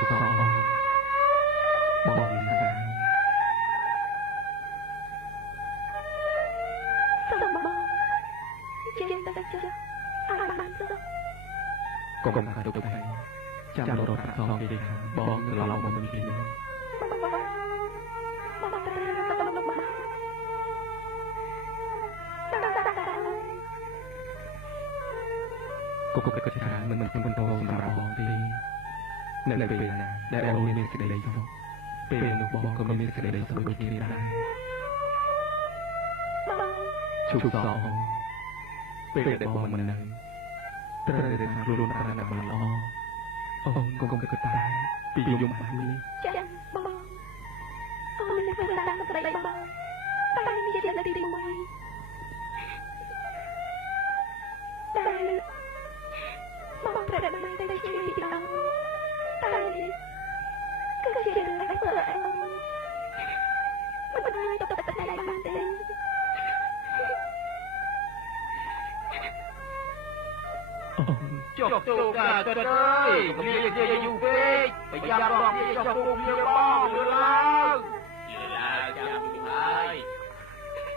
កសោបងថាសូមបងជាតែចុះអាបានចុះកុំខាត់ទុកតែចាំរត់ប្រាក់សងគេខាងបងត្រឡប់មកវិញគ្នាកុំក៏ថាមិនមិនទៅសម្រាប់បងទេនៅពេលណាដែលអូនមានសេចក្តីសុខពេលនោះបងក៏មានសេចក្តីសុខដូចគ្នាដែរជុកសោពេលដែលបងមិននៅត្រូវតែថាខ្លួនប្រាណបានល្អអូនកុំគិតតែពីយំបាននេះចាបងអូននឹងពេលតាមប្តីបងតែនេះជាលើកទី1តែបងប្រែបានតែជាទី2តែគឺជារឿងដែលធ្វើឲ្យអូនមិនបានទៅតែបានទេចុះទូកាទៅទៅកុំនិយាយយូរពេកប្រយ័ត្នរកចុះទូគ្នាបងលឿនឡើងចាំពីហើយ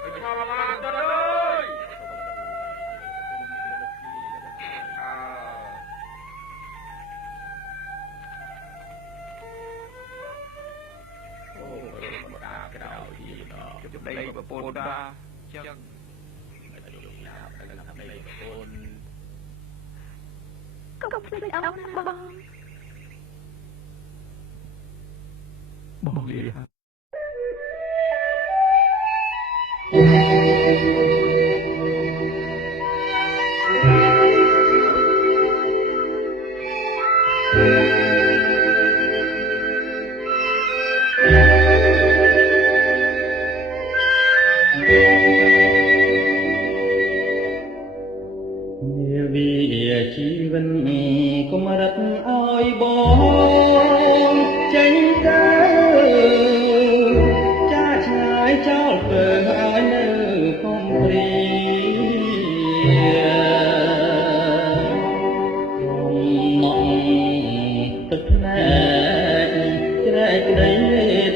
ឲ្យថតឡើងទៅទៅអូមកដាក់ក្រោយទៀតជុំដីប្រពន្ធតាចឹងឲ្យទៅណាប់ទៅថាដីប្រពន្ធកុំភ្លេចអូនណាបងលាជីវិតកុំរត់ឲ្យបងចេញទៅចាឆ្ងាយចោលពើឲ្យនៅកុំព្រីមកទឹកភ្នែកជ្រែកដី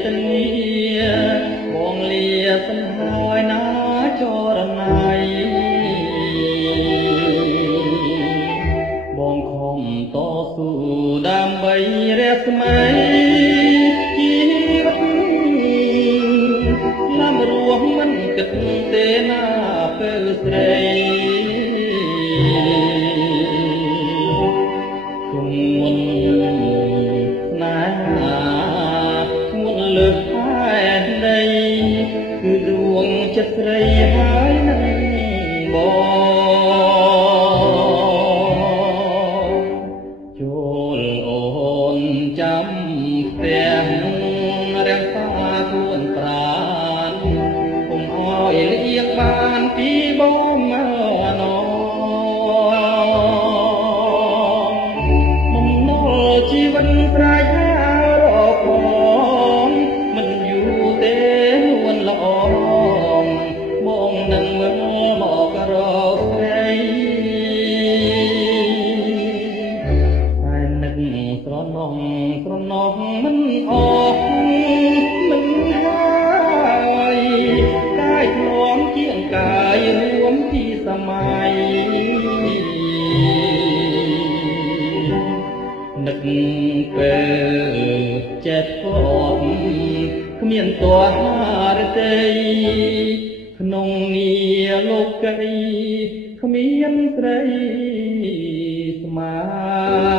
ទនីបងលាសង្ហើយណាចរណៃបងខំតស៊ូដើម្បីរស្មីជីវិតឡាំរស់មិនគិតទេណាពេលស្រីគុំមុនស្នេហាមុនលើកហើយដីគឺដួងចិត្តស្រីហើយនឹងបងចូលអូនចាំផ្ទះរាំងតាខ្លួនប្រាណកុំឲ្យលៀងបានពីបងណបំណុលជីវិតប្រែកហារកបងមិនយូរទេនួនល្អបងនឹងវិលមករកស្រីស្រណោះមិនអស់មិនហើយកាយធ្លាប់ជាងកាយរួមពីសម័យនឹកពេលចិត្តធ្លាប់គ្មានទោះរតីក្នុងនីលោកីគ្មានស្រីស្មើ